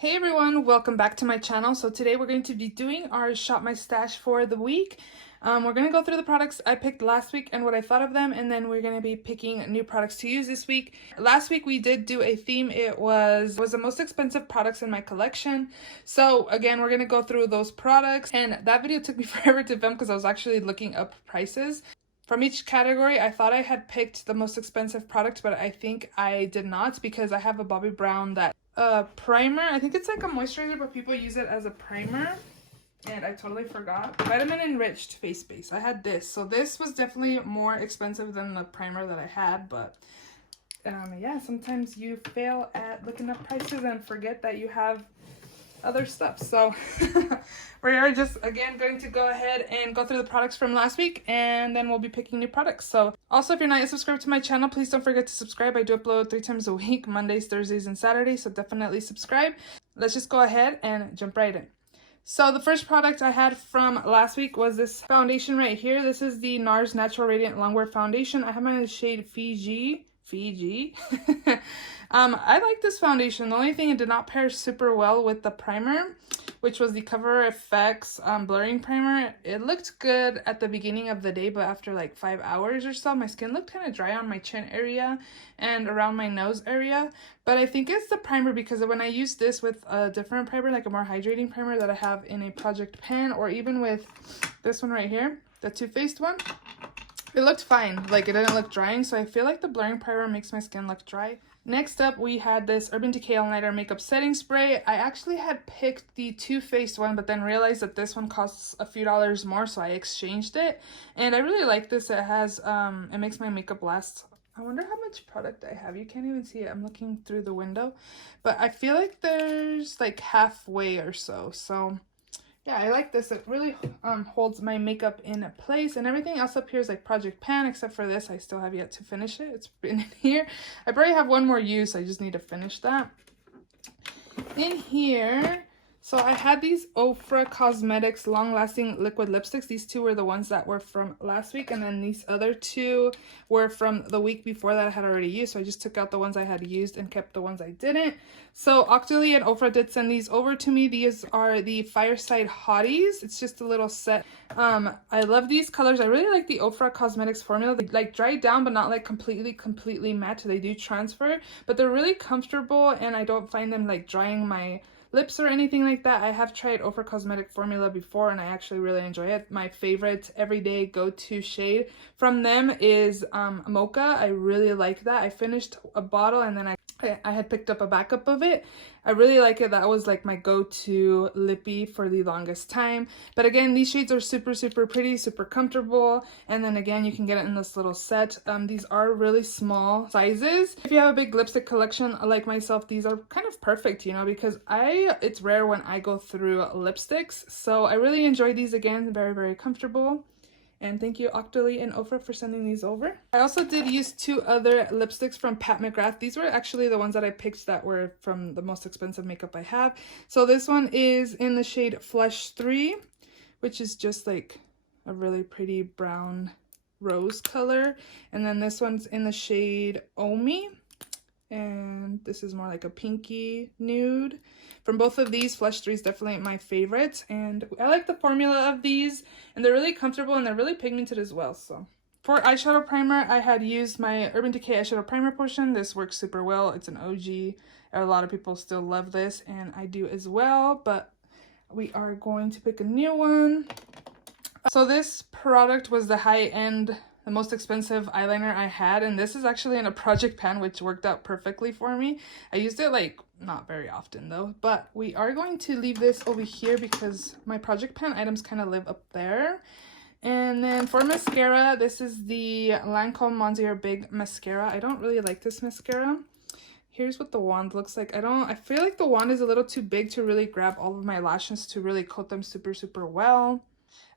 Hey everyone, welcome back to my channel. So today we're going to be doing our Shop My Stash for the week. We're going to go through the products I picked last week and what I thought of them, and then we're going to be picking new products to use this week. Last week we did do a theme. It was the most expensive products in my collection. So again, we're going to go through those products, and that video took me forever to film because I was actually looking up prices. From each category, I thought I had picked the most expensive product, but I think I did not because I have a Bobbi Brown that primer. I think it's like a moisturizer, but people use it as a primer, and I totally forgot. Vitamin enriched face base. I had this, so this was definitely more expensive than the primer that I had, but yeah, sometimes you fail at looking up prices and forget that you have other stuff. So we are just again going to go ahead and go through the products from last week, and then we'll be picking new products. So also, if you're not yet subscribed to my channel, please don't forget to subscribe. I do upload 3 times a week, Mondays, Thursdays, and Saturdays, so definitely subscribe. Let's just go ahead and jump right in. So the first product I had from last week was this foundation right here. This is the NARS Natural Radiant Longwear Foundation. I have mine in the shade Fiji. I like this foundation. The only thing, it did not pair super well with the primer, which was the Cover FX blurring primer. It looked good at the beginning of the day, but after like 5 hours or so, my skin looked kind of dry on my chin area and around my nose area. But I think it's the primer, because when I use this with a different primer, like a more hydrating primer that I have in a project pan, or even with this one right here, the Too Faced one, it looked fine. Like, it didn't look drying, so I feel like the blurring primer makes my skin look dry. Next up, we had this Urban Decay All Nighter Makeup Setting Spray. I actually had picked the Too Faced one, but then realized that this one costs a few dollars more, so I exchanged it. And I really like this. It has, it makes my makeup last. I wonder how much product I have. You can't even see it. I'm looking through the window. But I feel like there's like halfway or so. So yeah, I like this. It really holds my makeup in place, and everything else up here is like Project Pan, except for this. I still have yet to finish it. It's been in here. I probably have one more use. I just need to finish that. In here, so I had these Ofra Cosmetics Long Lasting Liquid Lipsticks. These two were the ones that were from last week, and then these other two were from the week before that I had already used. So I just took out the ones I had used and kept the ones I didn't. So Octoly and Ofra did send these over to me. These are the Fireside Hotties. It's just a little set. I love these colors. I really like the Ofra Cosmetics formula. They like dry down, but not like completely matte. They do transfer, but they're really comfortable, and I don't find them like drying my lips or anything like that. I have tried Ofra Cosmetic formula before, and I actually really enjoy it. My favorite everyday go-to shade from them is Mocha. I really like that. I finished a bottle, and then I had picked up a backup of it. I really like it. That was like my go-to lippy for the longest time. But again, these shades are super pretty, super comfortable. And then again, you can get it in this little set. These are really small sizes. If you have a big lipstick collection like myself, these are kind of perfect, you know, because it's rare when I go through lipsticks. So I really enjoy these. Again, very comfortable. And thank you, Octoly and Ofra, for sending these over. I also did use 2 other lipsticks from Pat McGrath. These were actually the ones that I picked that were from the most expensive makeup I have. So this one is in the shade Flesh 3, which is just like a really pretty brown rose color. And then this one's in the shade Omi, and this is more like a pinky nude. From both of these, Flesh 3 is definitely my favorite, and I like the formula of these, and they're really comfortable, and they're really pigmented as well. So for eyeshadow primer, I had used my Urban Decay eyeshadow primer potion. This works super well. It's an OG. A lot of people still love this, and I do as well, but we are going to pick a new one. So this product was the high-end, the most expensive eyeliner I had, and this is actually in a project pan, which worked out perfectly for me. I used it like not very often though, but we are going to leave this over here because my project pan items kind of live up there. And then for mascara, this is the Lancome Monsieur Big Mascara. I don't really like this mascara. Here's what the wand looks like. I feel like the wand is a little too big to really grab all of my lashes to really coat them super well.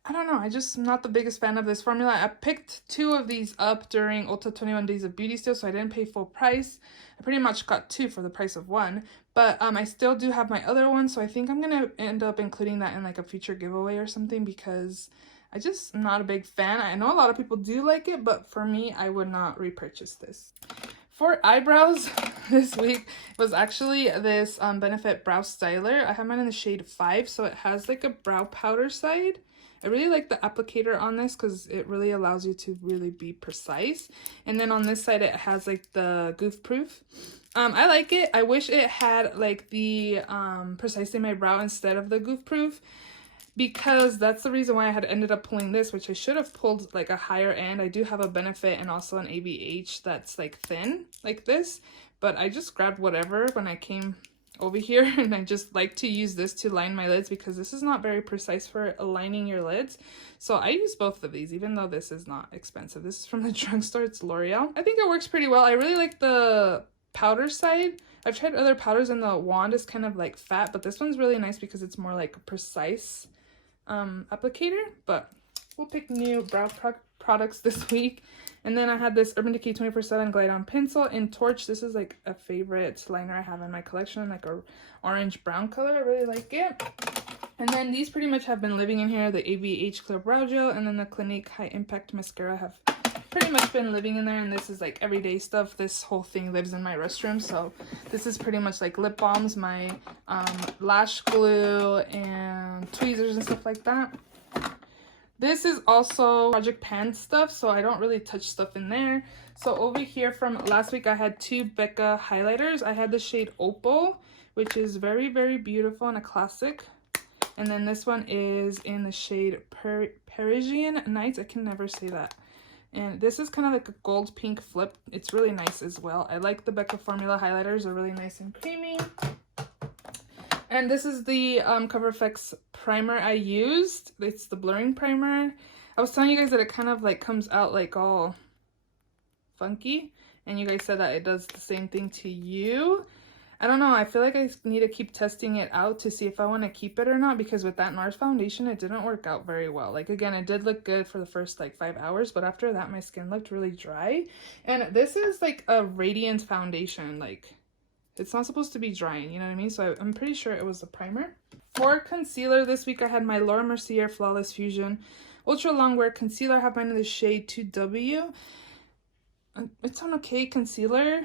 I don't know, I just am not the biggest fan of this formula. I picked 2 of these up during Ulta 21 Days of Beauty Steal, so I didn't pay full price. I pretty much got 2 for the price of 1, but I still do have my other one, so I think I'm gonna end up including that in like a future giveaway or something, because I just am not a big fan. I know a lot of people do like it, but for me, I would not repurchase this. For eyebrows this week was actually this Benefit Brow Styler. I have mine in the shade 5, so it has like a brow powder side. I really like the applicator on this because it really allows you to really be precise. And then on this side it has like the goof proof. I like it. I wish it had like the Precise in my brow instead of the goof proof, because that's the reason why I had ended up pulling this, which I should have pulled like a higher end. I do have a Benefit and also an ABH that's like thin like this, but I just grabbed whatever when I came over here, and I just like to use this to line my lids because this is not very precise for aligning your lids. So I use both of these, even though this is not expensive. This is from the drugstore. It's L'Oreal. I think it works pretty well. I really like the powder side. I've tried other powders and the wand is kind of like fat, but this one's really nice because it's more like a precise applicator. But we'll pick new brow products this week. And then I had this Urban Decay 24/7 Glide On Pencil in Torch. This is like a favorite liner I have in my collection, like a orange brown color. I really like it. And then these pretty much have been living in here. The ABH Clear Brow Gel and then the Clinique High Impact Mascara have pretty much been living in there, and this is like everyday stuff. This whole thing lives in my restroom, so this is pretty much like lip balms, my lash glue, and tweezers and stuff like that. This is also Project Pan stuff, so I don't really touch stuff in there. So over here from last week, I had two Becca highlighters. I had the shade Opal, which is very, very beautiful and a classic. And then this one is in the shade Parisian Nights. I can never say that. And this is kind of like a gold pink flip. It's really nice as well. I like the Becca formula highlighters. They're really nice and creamy. And this is the Cover FX primer I used. It's the blurring primer. I was telling you guys that it kind of like comes out like all funky. And you guys said that it does the same thing to you. I don't know. I feel like I need to keep testing it out to see if I want to keep it or not, because with that NARS foundation, it didn't work out very well. Like, again, it did look good for the first like 5 hours, but after that, my skin looked really dry. And this is like a radiant foundation. Like, it's not supposed to be drying, you know what I mean? So I'm pretty sure it was a primer. For concealer this week, I had my Laura Mercier Flawless Fusion Ultra Longwear Concealer. I have mine in the shade 2W. It's an okay concealer.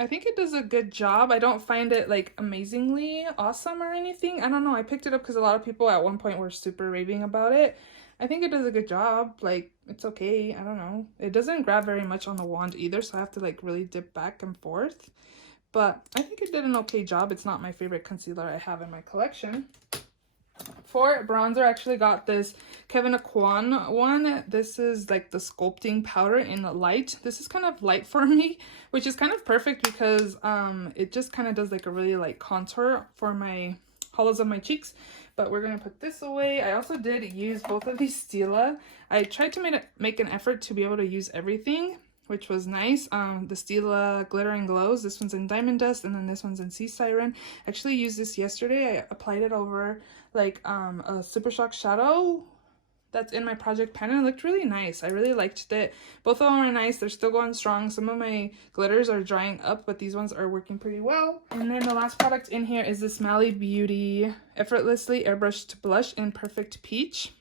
I think it does a good job. I don't find it like amazingly awesome or anything. I don't know. I picked it up because a lot of people at one point were super raving about it. I think it does a good job. Like, it's okay. I don't know. It doesn't grab very much on the wand either, so I have to like really dip back and forth. But I think it did an okay job. It's not my favorite concealer I have in my collection. For bronzer, I actually got this Kevyn Aucoin one. This is like the sculpting powder in light. This is kind of light for me, which is kind of perfect because it just kind of does like a really like contour for my hollows of my cheeks. But we're gonna put this away. I also did use both of these Stila. I tried to make an effort to be able to use everything, which was nice. The Stila Glitter and Glows. This one's in Diamond Dust, and then this one's in Sea Siren. I actually used this yesterday. I applied it over like a Super Shock shadow that's in my Project Pan, and it looked really nice. I really liked it. Both of them are nice. They're still going strong. Some of my glitters are drying up, but these ones are working pretty well. And then the last product in here is this Mally Beauty Effortlessly Airbrushed Blush in Perfect Peach.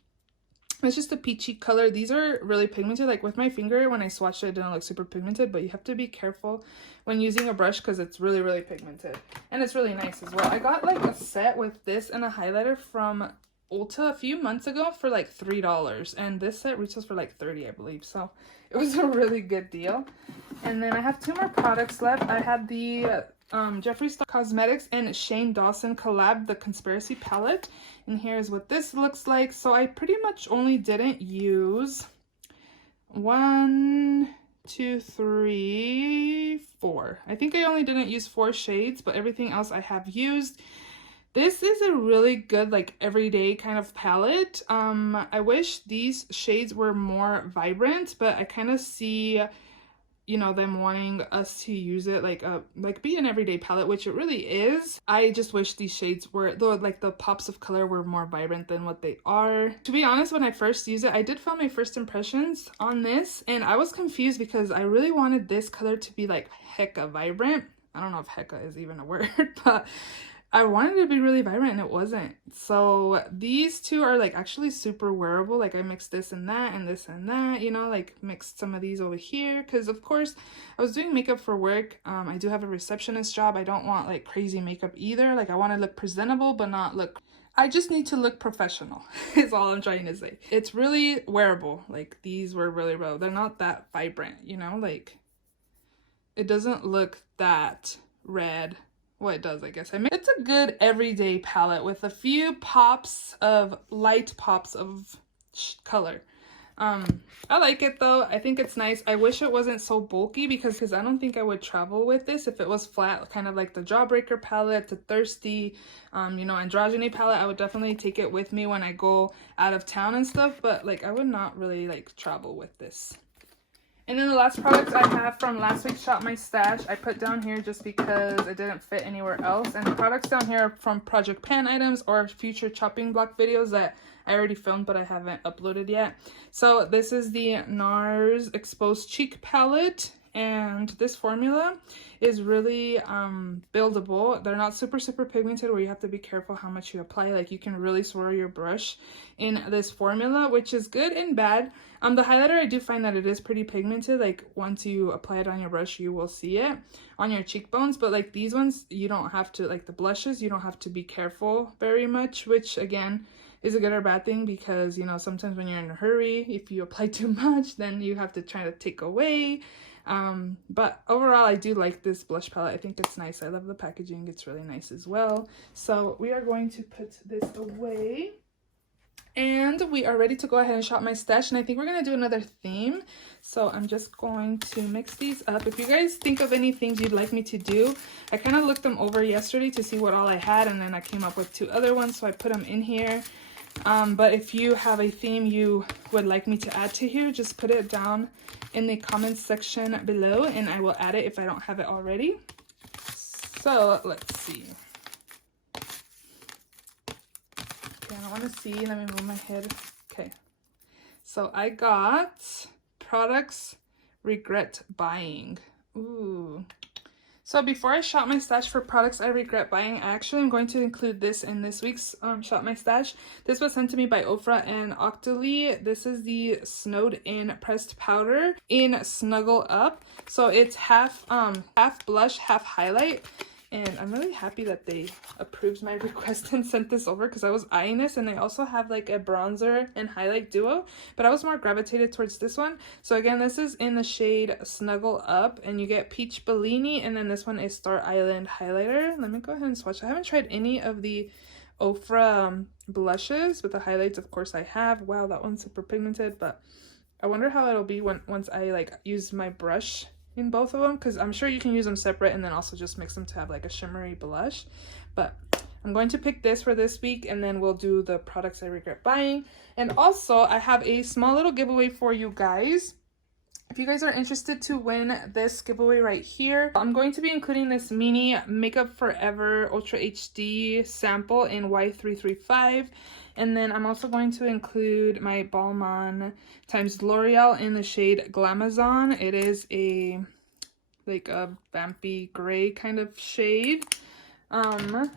It's just a peachy color. These are really pigmented. Like with my finger, when I swatched it, it didn't look super pigmented, but you have to be careful when using a brush because it's really, really pigmented. And it's really nice as well. I got like a set with this and a highlighter from Ulta a few months ago for like $3. And this set retails for like $30, I believe. So it was a really good deal. And then I have two more products left. I had the Jeffree Star Cosmetics and Shane Dawson collab, the Conspiracy palette, and here's what this looks like. So I pretty much only didn't use 1, 2, 3, 4. I think I only didn't use 4 shades, but everything else I have used. This is a really good like everyday kind of palette. I wish these shades were more vibrant, but I kind of see, you know, them wanting us to use it like be an everyday palette, which it really is. I just wish these shades were, though, like the pops of color were more vibrant than what they are. To be honest, when I first used it, I did film my first impressions on this, and I was confused because I really wanted this color to be like hecka vibrant. I don't know if hecka is even a word, but I wanted it to be really vibrant and it wasn't. So these two are like actually super wearable. Like I mixed this and that and this and that, you know, like mixed some of these over here because of course I was doing makeup for work. I do have a receptionist job. I don't want like crazy makeup either. Like I want to look presentable but not look, I just need to look professional is all I'm trying to say. It's really wearable. Like these were really well. They're not that vibrant, you know, like it doesn't look that red. Well, it does, I guess. I mean, it's a good everyday palette with a few pops of light pops of color. I like it though. I think it's nice. I wish it wasn't so bulky because I don't think I would travel with this if it was flat, kind of like the Jawbreaker palette, the Thirsty, you know, Androgyny palette. I would definitely take it with me when I go out of town and stuff, but like I would not really like travel with this. And then the last products I have from last week's Shop My Stash, I put down here just because it didn't fit anywhere else. And the products down here are from Project Pan items or future chopping block videos that I already filmed but I haven't uploaded yet. So this is the NARS Exposed Cheek Palette. And this formula is really buildable. They're not super pigmented where you have to be careful how much you apply. Like you can really swirl your brush in this formula, which is good and bad. The highlighter, I do find that it is pretty pigmented. Like once you apply it on your brush, you will see it on your cheekbones. But like these ones, you don't have to, like the blushes, you don't have to be careful very much, which again, is a good or bad thing because, you know, sometimes when you're in a hurry, if you apply too much, then you have to try to take away. But overall, I do like this blush palette. I think it's nice. I love the packaging. It's really nice as well. So we are going to put this away. And we are ready to go ahead and shop my stash. And I think we're going to do another theme. So I'm just going to mix these up. If you guys think of any themes you'd like me to do, I kind of looked them over yesterday to see what all I had. And then I came up with 2 other ones. So I put them in here. But if you have a theme you would like me to add to here, just put it down in the comments section below and I will add it if I don't have it already. So let's see. Okay, I don't want to see. Let me move my head. Okay. So I got products regret buying. Ooh. So before I shop my stash for products I regret buying, I actually am going to include this in this week's shop my stash. This was sent to me by Ofra and Octoly. This is the Snowed In Pressed Powder in Snuggle Up. So it's half blush, half highlight. And I'm really happy that they approved my request and sent this over because I was eyeing this. And they also have like a bronzer and highlight duo, but I was more gravitated towards this one. So again, this is in the shade Snuggle Up and you get Peach Bellini. And then this one is Star Island Highlighter. Let me go ahead and swatch. I haven't tried any of the Ofra blushes, but the highlights, of course, I have. Wow, that one's super pigmented, but I wonder how it'll be once I like use my brush in both of them, because I'm sure you can use them separate and then also just mix them to have like a shimmery blush. But I'm going to pick this for this week and then we'll do the products I regret buying. And also I have a small little giveaway for you guys. If you guys are interested to win this giveaway right here, I'm going to be including this mini Makeup Forever Ultra HD sample in Y335. And then I'm also going to include my Balmain times L'Oreal in the shade Glamazon. It is a like a vampy gray kind of shade.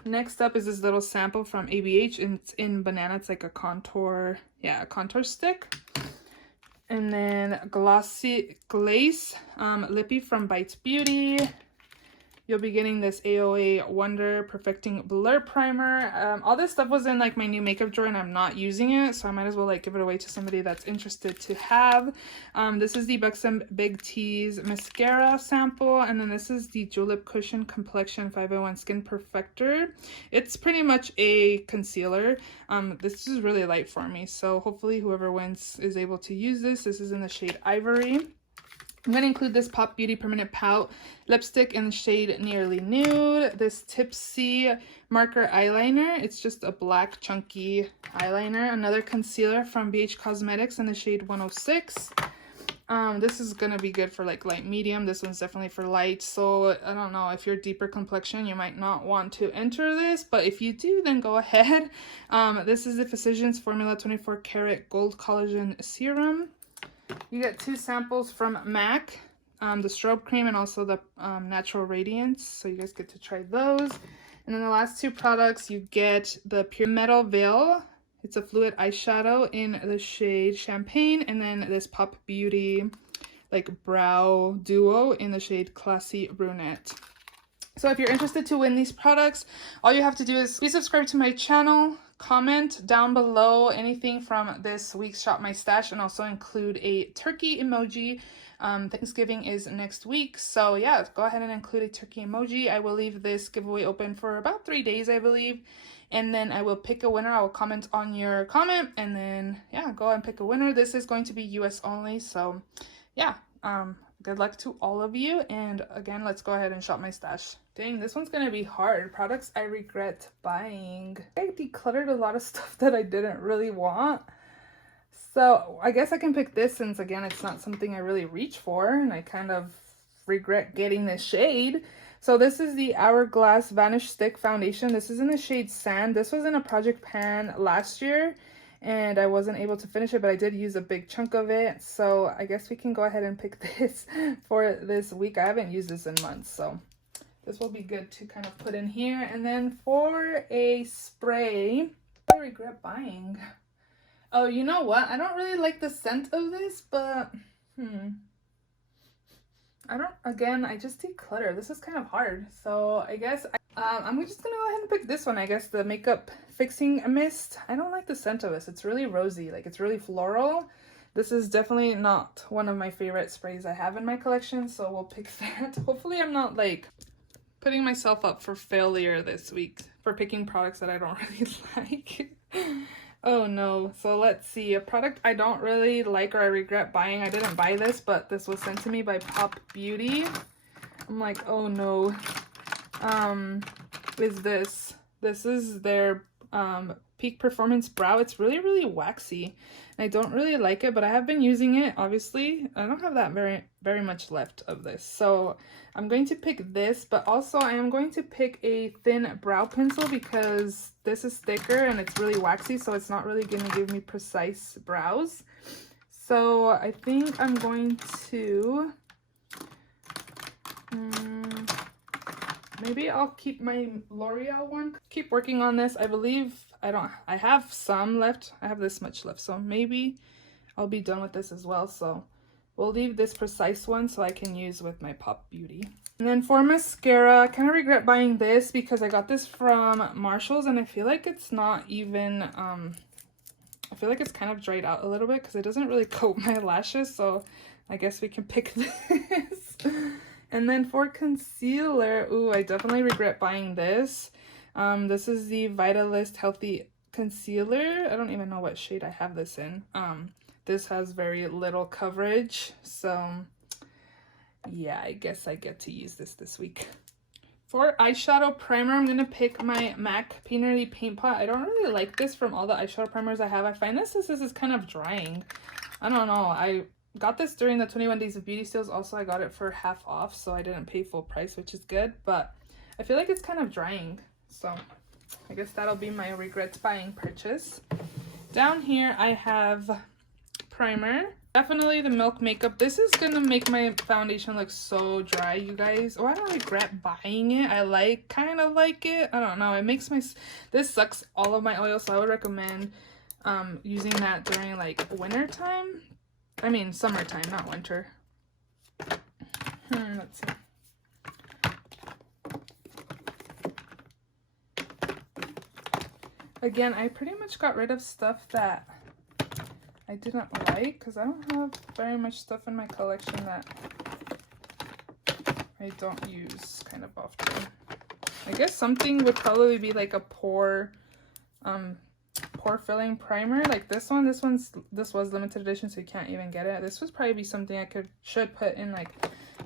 Next up is this little sample from ABH and it's in Banana. It's like a contour, yeah, a contour stick. And then Glossy Glaze Lippy from Bites Beauty. You'll be getting this AOA Wonder Perfecting Blur Primer. All this stuff was in like my new makeup drawer and I'm not using it, so I might as well like give it away to somebody that's interested to have. This is the Buxom Big T's Mascara sample, and then this is the Julep Cushion Complexion 501 Skin Perfector. It's pretty much a concealer. This is really light for me, so hopefully whoever wins is able to use this. This is in the shade Ivory. I'm going to include this Pop Beauty Permanent Pout lipstick in the shade Nearly Nude. This Tipsy marker eyeliner. It's just a black chunky eyeliner. Another concealer from BH Cosmetics in the shade 106. This is going to be good for like light medium. This one's definitely for light. So I don't know, if you're deeper complexion, you might not want to enter this. But if you do, then go ahead. This is the Physicians Formula 24 Karat Gold Collagen Serum. You get 2 samples from MAC, the strobe cream and also the natural radiance, so you guys get to try those. And then the last two products, you get the Pure Metal Veil. It's a fluid eyeshadow in the shade Champagne, and then this Pop Beauty like brow duo in the shade Classy Brunette. So if you're interested to win these products, all you have to do is please subscribe to my channel, comment down below anything from this week's Shop My Stash, and also include a turkey emoji. Thanksgiving is next week, so yeah, go ahead and include a turkey emoji. I will leave this giveaway open for about 3 days, I believe, and then I will pick a winner. I will comment on your comment, and then yeah, go and pick a winner. This is going to be US only, so yeah, good luck to all of you, and again, let's go ahead and shop my stash. Dang, this one's gonna be hard. Products I regret buying. I decluttered a lot of stuff that I didn't really want, so I guess I can pick this since again it's not something I really reach for, and I kind of regret getting this shade. So this is the Hourglass Vanish Stick Foundation. This is in the shade Sand. This was in a project pan last year, and I wasn't able to finish it, but I did use a big chunk of it. So I guess we can go ahead and pick this for this week. I haven't used this in months, so this will be good to kind of put in here. And then for a spray, I regret buying. Oh, you know what? I don't really like the scent of this, but I just declutter. This is kind of hard. So I guess I'm just gonna go ahead and pick this one. I guess the Makeup Fixing Mist. I don't like the scent of this. It's really rosy, like it's really floral. This is definitely not one of my favorite sprays I have in my collection, so we'll pick that. Hopefully I'm not like putting myself up for failure this week for picking products that I don't really like. Oh no. So let's see, a product I don't really like or I regret buying. I didn't buy this, but this was sent to me by Pop Beauty. I'm like, oh no. Is this is their Peak Performance Brow. It's really waxy, and I don't really like it, but I have been using it. Obviously I don't have that very much left of this, so I'm going to pick this. But also I am going to pick a thin brow pencil because this is thicker and it's really waxy, so it's not really going to give me precise brows. So I think I'm going to maybe I'll keep my L'Oreal one. Keep working on this. I believe I have some left. I have this much left, so maybe I'll be done with this as well. So we'll leave this precise one so I can use with my Pop Beauty. And then for mascara, I kind of regret buying this because I got this from Marshall's, and I feel like it's not even I feel like it's kind of dried out a little bit because it doesn't really coat my lashes, so I guess we can pick this. And then for concealer, ooh, I definitely regret buying this. This is the Vitalist Healthy Concealer. I don't even know what shade I have this in. This has very little coverage, so yeah, I guess I get to use this week. For eyeshadow primer, I'm gonna pick my MAC Painterly Paint Pot. I don't really like this from all the eyeshadow primers I have. I find this is kind of drying. I don't know. I got this during the 21 Days of Beauty sales. Also, I got it for half off, so I didn't pay full price, which is good, but I feel like it's kind of drying. So I guess that'll be my regrets buying purchase. Down here, I have primer. Definitely the Milk Makeup. This is gonna make my foundation look so dry, you guys. Oh, I don't regret buying it. I kind of like it. I don't know. It makes this sucks all of my oil, so I would recommend using that during like winter time. I mean summertime, not winter. Let's see. Again, I pretty much got rid of stuff that I didn't like because I don't have very much stuff in my collection that I don't use kind of often. I guess something would probably be like a pore filling primer, like this one. This was limited edition, so you can't even get it. This would probably be something I should put in like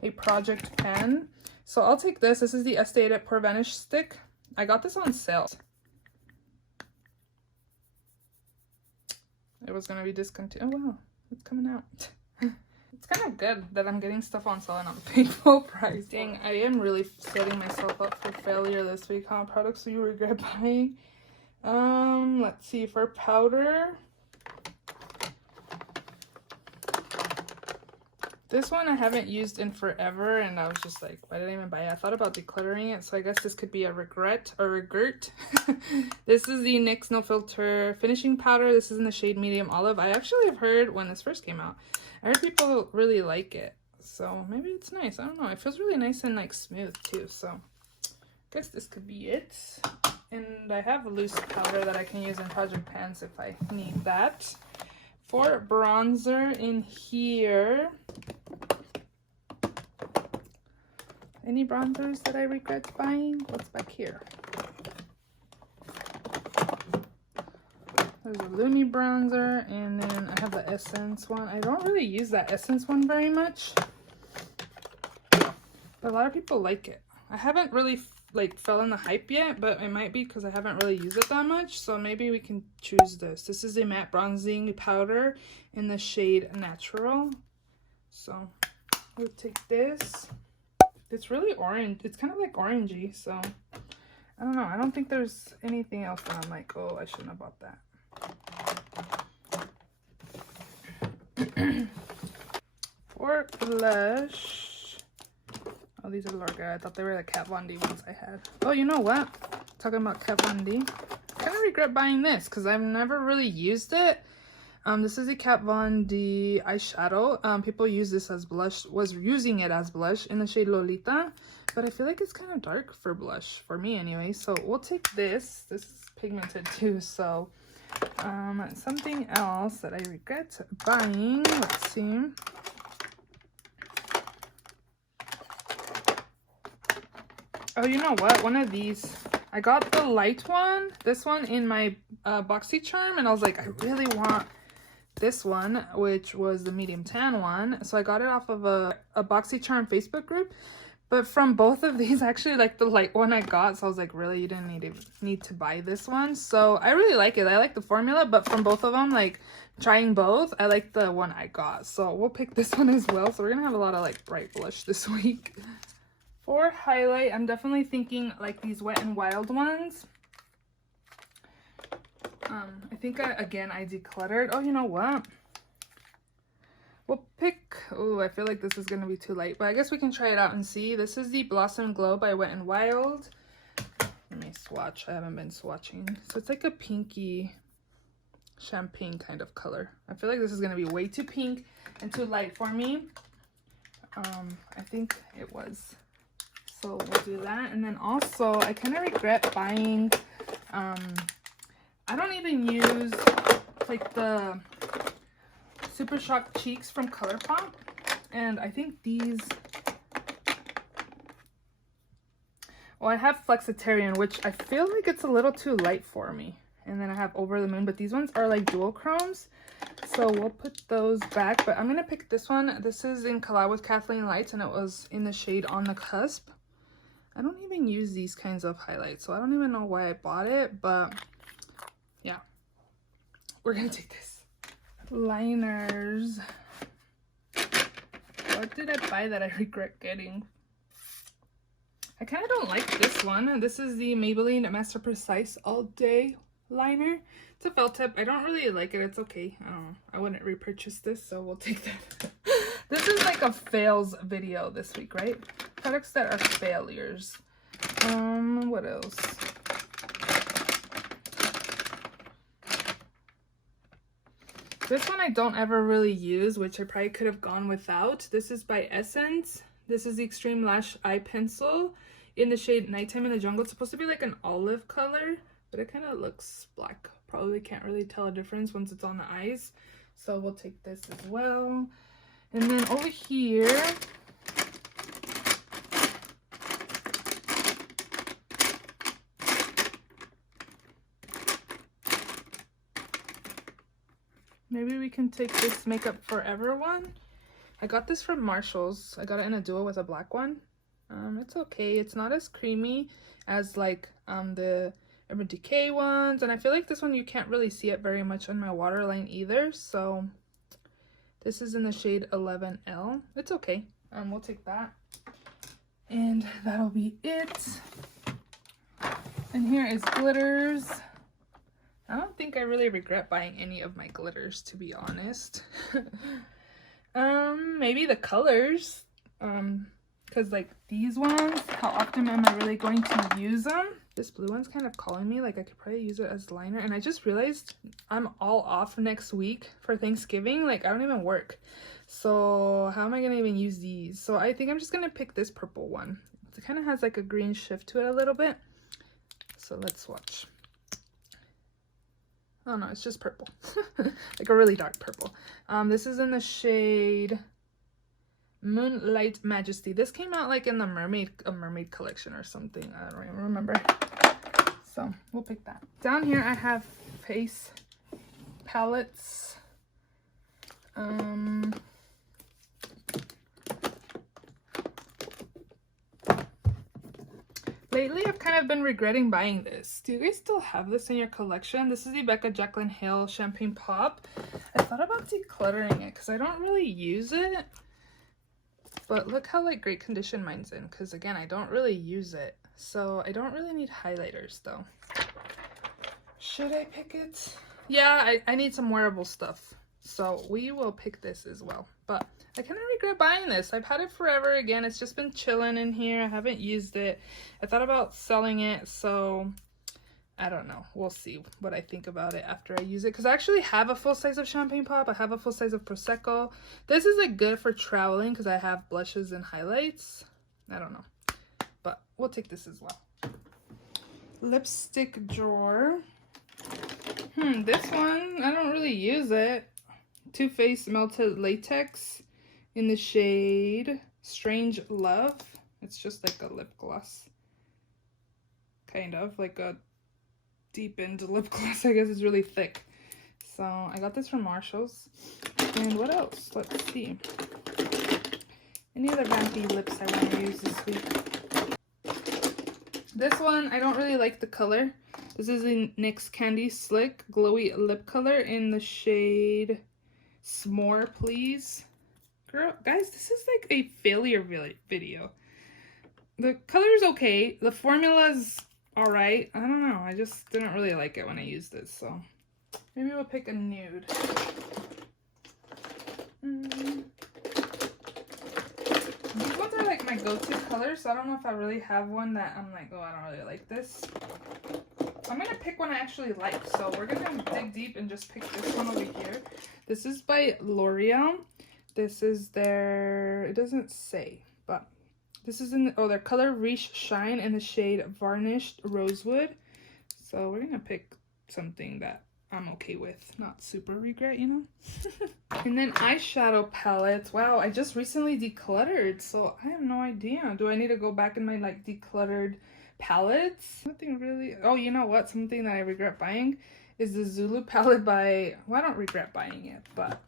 a project pan. So I'll take this. This is the Estee Lauder Pore Vanish Stick. I got this on sale. It was gonna be discontinued. Oh wow, it's coming out. It's kind of good that I'm getting stuff on sale and I'm paying full price. Dang, I am really setting myself up for failure this week, huh? Products you regret buying. Let's see, for powder. This one I haven't used in forever, and I was just like, why did I even buy it? I thought about decluttering it, so I guess this could be a regret or regret. This is the NYX No Filter Finishing Powder. This is in the shade Medium Olive. I actually have heard when this first came out, I heard people really like it. So maybe it's nice. I don't know. It feels really nice and like smooth too. So I guess this could be it. And I have a loose powder that I can use in project pans if I need that. For bronzer in here, any bronzers that I regret buying? What's back here? There's a Lumi bronzer, and then I have the Essence one. I don't really use that Essence one very much, but a lot of people like it. I haven't really like fell in the hype yet, but it might be because I haven't really used it that much, so maybe we can choose this. This is a matte bronzing powder in the shade Natural. So we'll take this. It's really orange. It's kind of like orangey, so I don't know. I don't think there's anything else that I'm like, oh, I shouldn't have bought that. For blush, oh, these are Lorga. I thought they were the Kat Von D ones I had. Oh, you know what? Talking about Kat Von D, I kind of regret buying this because I've never really used it. This is the Kat Von D eyeshadow. People use this as blush, was using it as blush in the shade Lolita, but I feel like it's kind of dark for blush, for me anyway. So we'll take this. This is pigmented too, so something else that I regret buying. Let's see. Oh, you know what? One of these. I got the light one, this one in my BoxyCharm, and I was like, I really want this one, which was the medium tan one. So I got it off of a BoxyCharm Facebook group. But from both of these, actually like the light one I got. So I was like, really? You didn't need to buy this one? So I really like it. I like the formula, but from both of them, like trying both, I like the one I got. So we'll pick this one as well. So we're going to have a lot of like bright blush this week. For highlight, I'm definitely thinking like these Wet n Wild ones. I think I decluttered. Oh, you know what? We'll pick, oh, I feel like this is going to be too light, but I guess we can try it out and see. This is the Blossom Glow by Wet n Wild. Let me swatch. I haven't been swatching. So it's like a pinky champagne kind of color. I feel like this is going to be way too pink and too light for me. I think it was. So we'll do that. And then also, I kind of regret buying, I don't even use like the Super Shock Cheeks from ColourPop. And I think these, well, I have Flexitarian, which I feel like it's a little too light for me. And then I have Over the Moon, but these ones are like dual chromes. So we'll put those back, but I'm going to pick this one. This is in collab with Kathleen Lights, and it was in the shade On the Cusp. I don't even use these kinds of highlights, so I don't even know why I bought it, but yeah, we're gonna take this. Liners. What did I buy that I regret getting? I kind of don't like this one. This is the Maybelline Master Precise All Day liner. It's a felt tip. I don't really like it. It's okay. I wouldn't repurchase this, so we'll take that. This is like a fails video this week, right? Products that are failures. What else? This one I don't ever really use, which I probably could have gone without. This is by Essence. This is the Extreme Lash Eye Pencil in the shade Nighttime in the Jungle. It's supposed to be like an olive color, but it kind of looks black. Probably can't really tell a difference once it's on the eyes. So we'll take this as well. And then over here, maybe we can take this Makeup Forever one. I got this from Marshall's. I got it in a duo with a black one. It's okay. It's not as creamy as like the Urban Decay ones. And I feel like this one, you can't really see it very much on my waterline either. So this is in the shade 11L. It's okay. We'll take that. And that'll be it. And here is glitters. I don't think I really regret buying any of my glitters, to be honest. Maybe the colors. Because like these ones, how often am I really going to use them? This blue one's kind of calling me, like I could probably use it as liner. And I just realized I'm all off next week for Thanksgiving. Like I don't even work. So how am I gonna even use these? So I think I'm just gonna pick this purple one. It kind of has like a green shift to it a little bit. So let's watch. Oh no, it's just purple. Like a really dark purple. This is in the shade Moonlight Majesty. This came out like in the mermaid collection or something. I don't even remember. So we'll pick that. Down here I have face palettes. Lately, I've kind of been regretting buying this. Do you guys still have this in your collection? This is the Becca Jaclyn Hill Champagne Pop. I thought about decluttering it because I don't really use it. But look how like great condition mine's in, because again, I don't really use it. So I don't really need highlighters though. Should I pick it? Yeah, I need some wearable stuff. So we will pick this as well. But I kind of regret buying this. I've had it forever. Again, it's just been chilling in here. I haven't used it. I thought about selling it, so I don't know. We'll see what I think about it after I use it. Because I actually have a full size of Champagne Pop. I have a full size of Prosecco. This is like good for traveling because I have blushes and highlights. I don't know. But we'll take this as well. Lipstick drawer. This one, I don't really use it. Too Faced Melted Latex in the shade Strange Love. It's just like a lip gloss. Kind of like a deepened lip gloss. I guess it's really thick. So I got this from Marshall's. And what else? Let's see. Any other vampy lips I want to use this week? This one, I don't really like the color. This is the NYX Candy Slick Glowy Lip Color in the shade S'more Please. Girl, guys, this is like a failure video. The color's okay. The formula's alright. I don't know. I just didn't really like it when I used this, so maybe we'll pick a nude. These ones are like my go-to colors, so I don't know if I really have one that I'm like, oh, I don't really like this. I'm gonna pick one I actually like, so we're gonna dig deep and just pick this one over here. This is by L'Oreal. This is their, it doesn't say, but this is in the, their Color Riche Shine in the shade Varnished Rosewood. So we're gonna pick something that I'm okay with, not super regret, you know. And then eyeshadow palettes. Wow, I just recently decluttered, so I have no idea. Do I need to go back in my like decluttered palettes? Nothing really. Oh, you know what? Something that I regret buying is the Zulu palette by, well, I don't regret buying it, but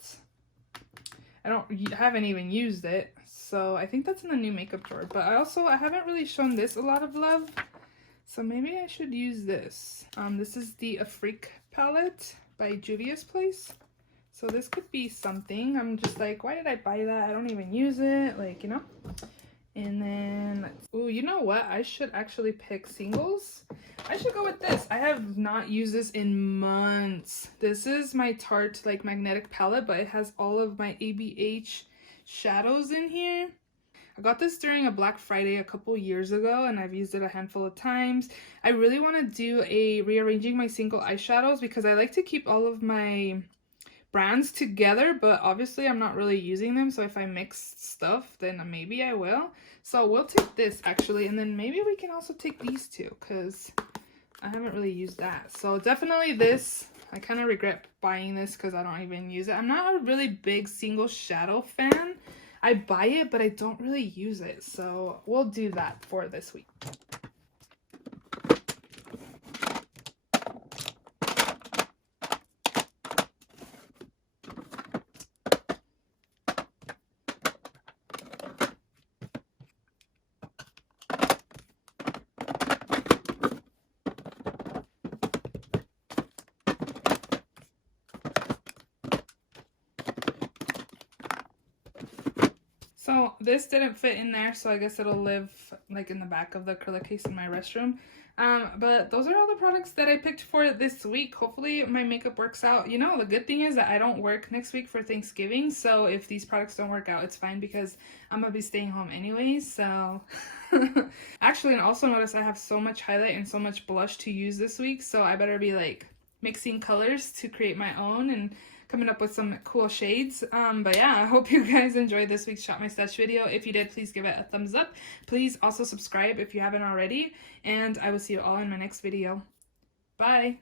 I haven't even used it. So I think that's in the new makeup drawer. But I haven't really shown this a lot of love. So maybe I should use this. This is the Afrique palette by Juvia's Place. So this could be something. I'm just like, why did I buy that? I don't even use it, like, you know. And then, oh, you know what? I should actually pick singles. I should go with this. I have not used this in months. This is my Tarte like magnetic palette, but it has all of my ABH shadows in here. I got this during a Black Friday a couple years ago, and I've used it a handful of times. I really want to do a rearranging my single eyeshadows because I like to keep all of my brands together, but obviously I'm not really using them, so if I mix stuff, then maybe I will. So we'll take this actually, and then maybe we can also take these two because I haven't really used that. So definitely this. I kind of regret buying this because I don't even use it. I'm not a really big single shadow fan. I buy it, but I don't really use it. So we'll do that for this week. So this didn't fit in there, so I guess it'll live like in the back of the acrylic case in my restroom. But those are all the products that I picked for this week. Hopefully my makeup works out. You know, the good thing is that I don't work next week for Thanksgiving, so if these products don't work out, it's fine because I'm gonna be staying home anyways, so. Actually, and also notice I have so much highlight and so much blush to use this week, so I better be like mixing colors to create my own and coming up with some cool shades. But yeah, I hope you guys enjoyed this week's Shop My Stash video. If you did, please give it a thumbs up. Please also subscribe if you haven't already, and I will see you all in my next video. Bye!